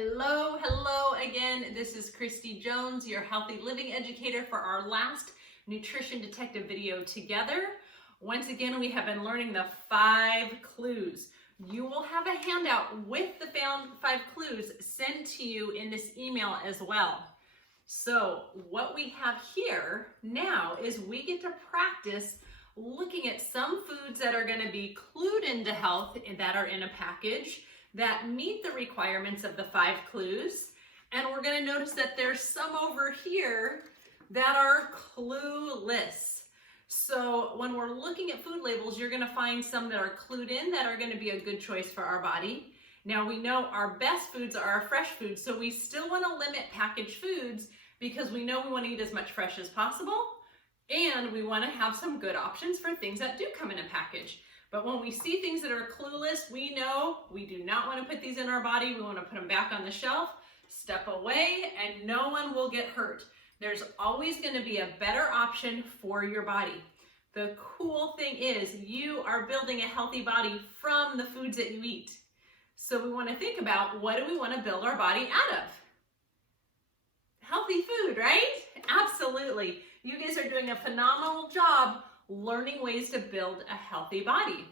Hello again. This is Christy Jones, your healthy living educator for our last Nutrition Detective video together. Once again, we have been learning the 5 clues. You will have a handout with the 5 clues sent to you in this email as well. So what we have here now is we get to practice looking at some foods that are going to be clued into health that are in a package that meet the requirements of the 5 clues. And we're going to notice that there's some over here that are clueless. So when we're looking at food labels, you're going to find some that are clued in that are going to be a good choice for our body. Now we know our best foods are our fresh foods, so we still want to limit packaged foods because we know we want to eat as much fresh as possible, and we want to have some good options for things that do come in a package. But when we see things that are clueless, we know we do not want to put these in our body. We want to put them back on the shelf, step away, and no one will get hurt. There's always going to be a better option for your body. The cool thing is you are building a healthy body from the foods that you eat. So we want to think about, what do we want to build our body out of? Healthy food, right? Absolutely. You guys are doing a phenomenal job learning ways to build a healthy body.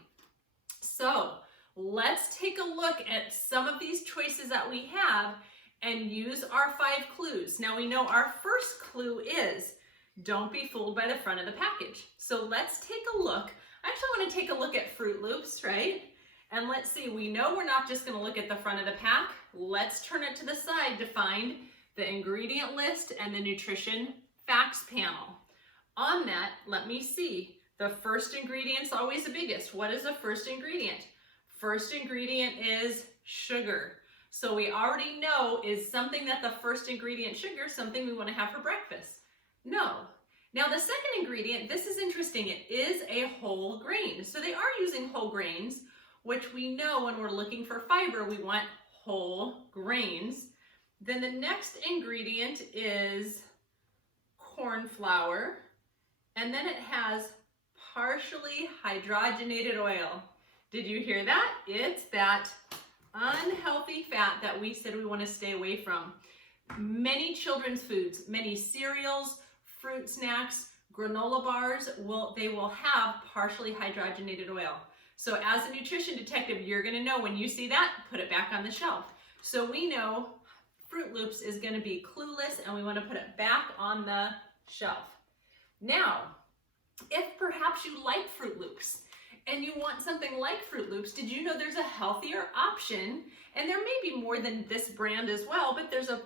So let's take a look at some of these choices that we have and use our 5 clues. Now we know our first clue is, don't be fooled by the front of the package. So let's take a look. I actually want to take a look at Fruit Loops, right? And let's see, we know we're not just going to look at the front of the pack. Let's turn it to the side to find the ingredient list and the nutrition facts panel. On that, let me see. The first ingredient's always the biggest. What is the first ingredient? First ingredient is sugar. So we already know, is something that the first ingredient, sugar, something we want to have for breakfast? No. Now the second ingredient, this is interesting, it is a whole grain. So they are using whole grains, which we know when we're looking for fiber, we want whole grains. Then the next ingredient is corn flour, and then it has partially hydrogenated oil. Did you hear that? It's that unhealthy fat that we said we want to stay away from. Many children's foods, many cereals, fruit snacks, granola bars, they will have partially hydrogenated oil. So as a nutrition detective, you're going to know when you see that, put it back on the shelf. So we know Fruit Loops is going to be clueless, and we want to put it back on the shelf. Now, if perhaps you like Fruit Loops and you want something like Fruit Loops, did you know there's a healthier option? And there may be more than this brand as well, but there's a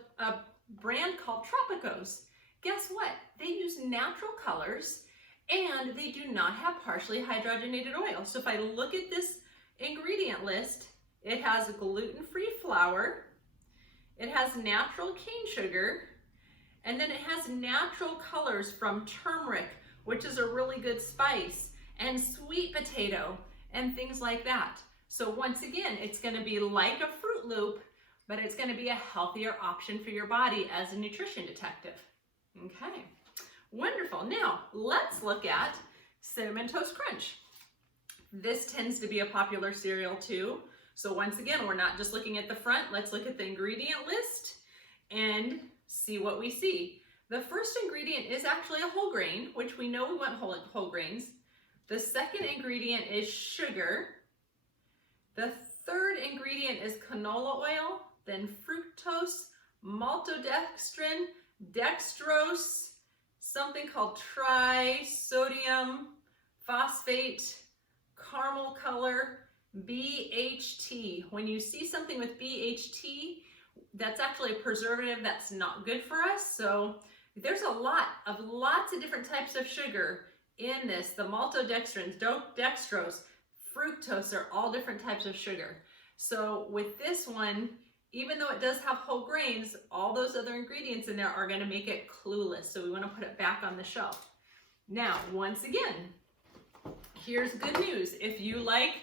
brand called Tropicos. Guess what? They use natural colors and they do not have partially hydrogenated oil. So if I look at this ingredient list, it has gluten-free flour, it has natural cane sugar, and then it has natural colors from turmeric, which is a really good spice, and sweet potato, and things like that. So once again, it's going to be like a Fruit Loop, but it's going to be a healthier option for your body as a nutrition detective. Okay, wonderful. Now, let's look at Cinnamon Toast Crunch. This tends to be a popular cereal too. So once again, we're not just looking at the front. Let's look at the ingredient list and see what we see. The first ingredient is actually a whole grain, which we know we want whole grains. The second ingredient is sugar. The third ingredient is canola oil, then fructose, maltodextrin, dextrose, something called trisodium phosphate, caramel color, BHT. When you see something with BHT, that's actually a preservative that's not good for us. So there's lots of different types of sugar in this. The maltodextrins, dextrose, fructose are all different types of sugar. So with this one, even though it does have whole grains, all those other ingredients in there are going to make it clueless. So we want to put it back on the shelf. Now, once again, here's good news. If you like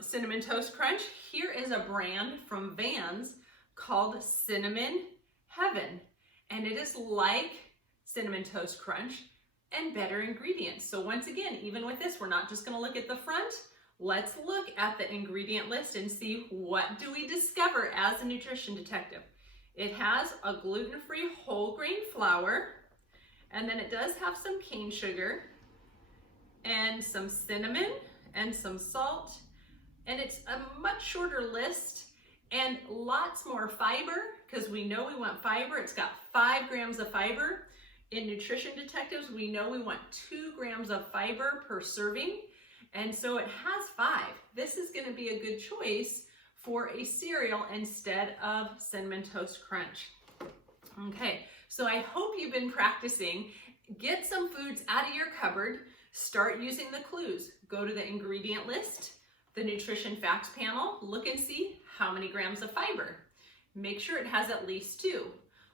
Cinnamon Toast Crunch, here is a brand from Vans called Cinnamon Heaven. And it is like Cinnamon Toast Crunch and better ingredients. So once again, even with this, we're not just going to look at the front. let's look at the ingredient list and see what do we discover as a nutrition detective. It has a gluten-free whole grain flour, and then it does have some cane sugar and some cinnamon and some salt, and it's a much shorter list and lots more fiber, because we know we want fiber. It's got 5 grams of fiber. In Nutrition Detectives, we know we want 2 grams of fiber per serving, and so it has 5. This is going to be a good choice for a cereal instead of Cinnamon Toast Crunch. Okay, so I hope you've been practicing. Get some foods out of your cupboard. Start using the clues. Go to the ingredient list, the nutrition facts panel, look and see how many grams of fiber. Make sure it has at least 2.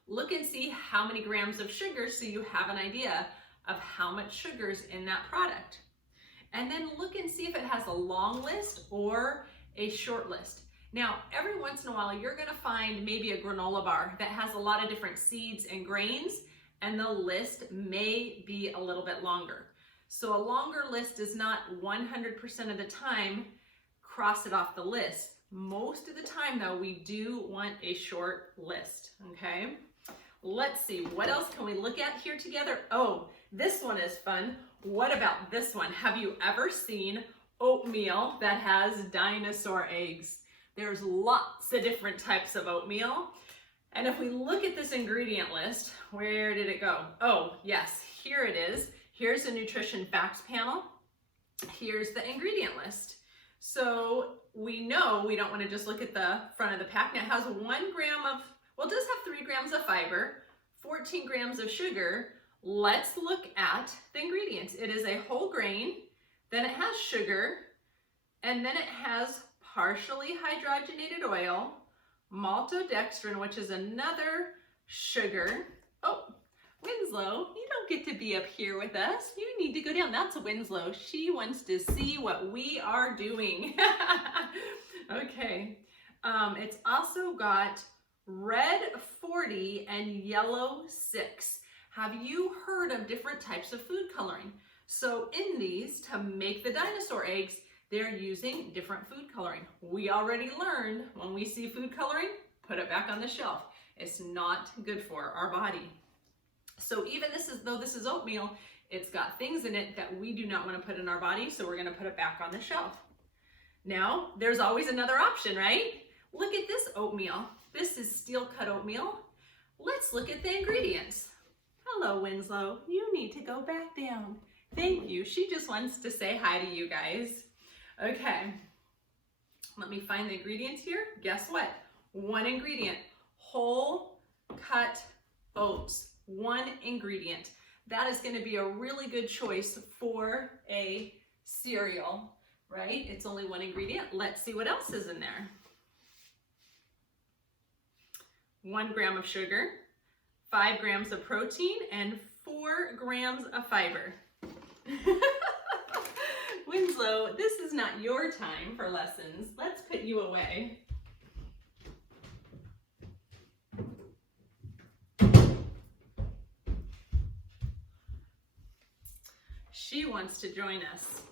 Look and see how many grams of sugar so you have an idea of how much sugar is in that product. And then look and see if it has a long list or a short list. Now, every once in a while, you're gonna find maybe a granola bar that has a lot of different seeds and grains, and the list may be a little bit longer. So a longer list does not 100% of the time cross it off the list. Most of the time though, we do want a short list, okay? Let's see, what else can we look at here together? Oh, this one is fun. What about this one? Have you ever seen oatmeal that has dinosaur eggs? There's lots of different types of oatmeal. And if we look at this ingredient list, where did it go? Oh, yes, here it is. Here's the nutrition facts panel. Here's the ingredient list. So we know we don't want to just look at the front of the pack. Now it has 1 gram of, well, it does have 3 grams of fiber, 14 grams of sugar. Let's look at the ingredients. It is a whole grain, then it has sugar, and then it has partially hydrogenated oil, maltodextrin, which is another sugar. Oh, Winslow, you don't get to be up here with us. You need to go down. That's Winslow. She wants to see what we are doing. Okay. It's also got red 40 and yellow 6. Have you heard of different types of food coloring? So in these, to make the dinosaur eggs, they're using different food coloring. We already learned when we see food coloring, put it back on the shelf. It's not good for our body. So even though this is oatmeal, it's got things in it that we do not want to put in our body, so we're going to put it back on the shelf. Now, there's always another option, right? Look at this oatmeal. This is steel cut oatmeal. Let's look at the ingredients. Hello, Winslow. You need to go back down. Thank you. She just wants to say hi to you guys. Okay, let me find the ingredients here. Guess what? 1 ingredient, whole cut oats. 1 ingredient. That is going to be a really good choice for a cereal, right? It's only 1 ingredient. Let's see what else is in there. 1 gram of sugar, 5 grams of protein, and 4 grams of fiber. Winslow, this is not your time for lessons. Let's put you away. She wants to join us.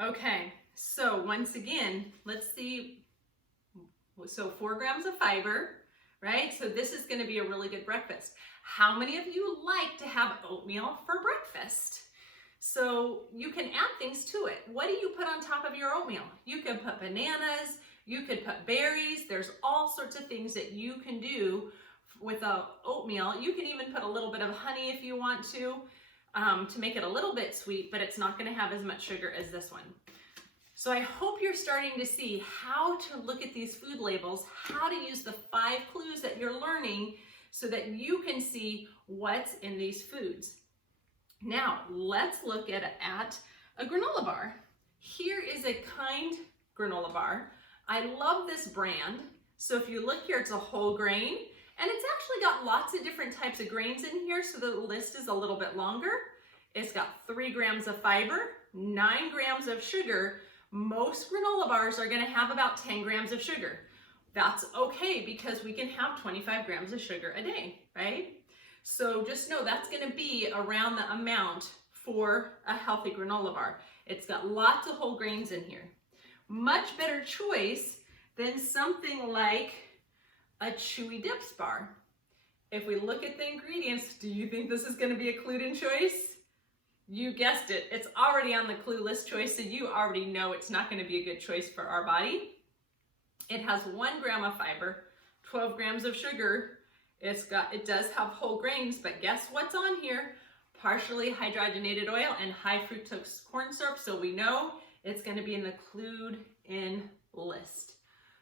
Okay, so once again, let's see. So 4 grams of fiber, right? So this is going to be a really good breakfast. How many of you like to have oatmeal for breakfast? So you can add things to it. What do you put on top of your oatmeal? You can put bananas, you could put berries. There's all sorts of things that you can do with oatmeal. You can even put a little bit of honey if you want to make it a little bit sweet, but it's not going to have as much sugar as this one. So I hope you're starting to see how to look at these food labels, how to use the 5 clues that you're learning so that you can see what's in these foods. Now, let's look at a granola bar. Here is a Kind granola bar. I love this brand. So if you look here, it's a whole grain, and it's actually got lots of different types of grains in here, so the list is a little bit longer. It's got 3 grams of fiber, 9 grams of sugar. Most granola bars are going to have about 10 grams of sugar. That's okay because we can have 25 grams of sugar a day, right? So just know that's going to be around the amount for a healthy granola bar. It's got lots of whole grains in here. much better choice than something like a chewy dips bar. If we look at the ingredients, do you think this is going to be a clued in choice? You guessed it, it's already on the clue list choice, so you already know it's not going to be a good choice for our body. It has 1 gram of fiber, 12 grams of sugar. It does have whole grains, but guess what's on here? Partially hydrogenated oil and high fructose corn syrup, so we know it's going to be in the clued in list.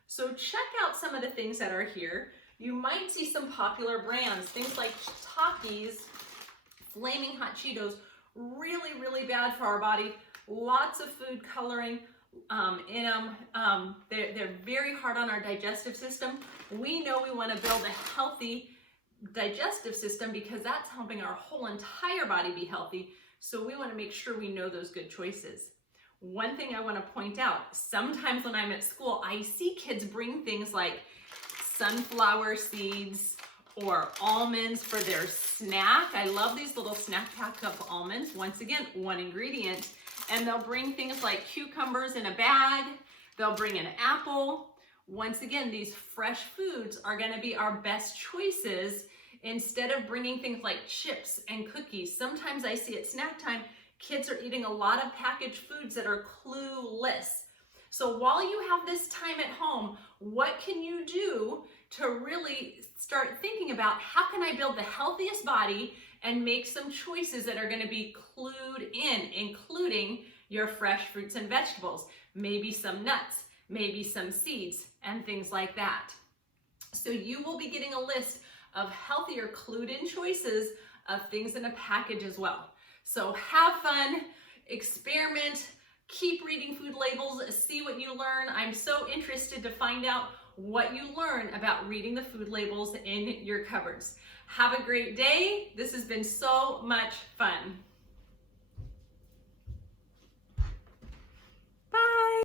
So check out some of the things that are here. You might see some popular brands, things like Takis, Flaming Hot Cheetos, really, really bad for our body. Lots of food coloring in them. They're very hard on our digestive system. We know we want to build a healthy digestive system because that's helping our whole entire body be healthy. So we want to make sure we know those good choices. One thing I want to point out, sometimes when I'm at school, I see kids bring things like sunflower seeds or almonds for their snack. I love these little snack pack of almonds. Once again, 1 ingredient. And they'll bring things like cucumbers in a bag. They'll bring an apple. Once again, these fresh foods are going to be our best choices instead of bringing things like chips and cookies. Sometimes I see at snack time, kids are eating a lot of packaged foods that are clueless. So while you have this time at home, what can you do to really start thinking about how can I build the healthiest body and make some choices that are going to be clued in, including your fresh fruits and vegetables, maybe some nuts, maybe some seeds, and things like that. So you will be getting a list of healthier clued in choices of things in a package as well. So have fun, experiment, keep reading food labels, see what you learn. I'm so interested to find out what you learn about reading the food labels in your cupboards. Have a great day. This has been so much fun.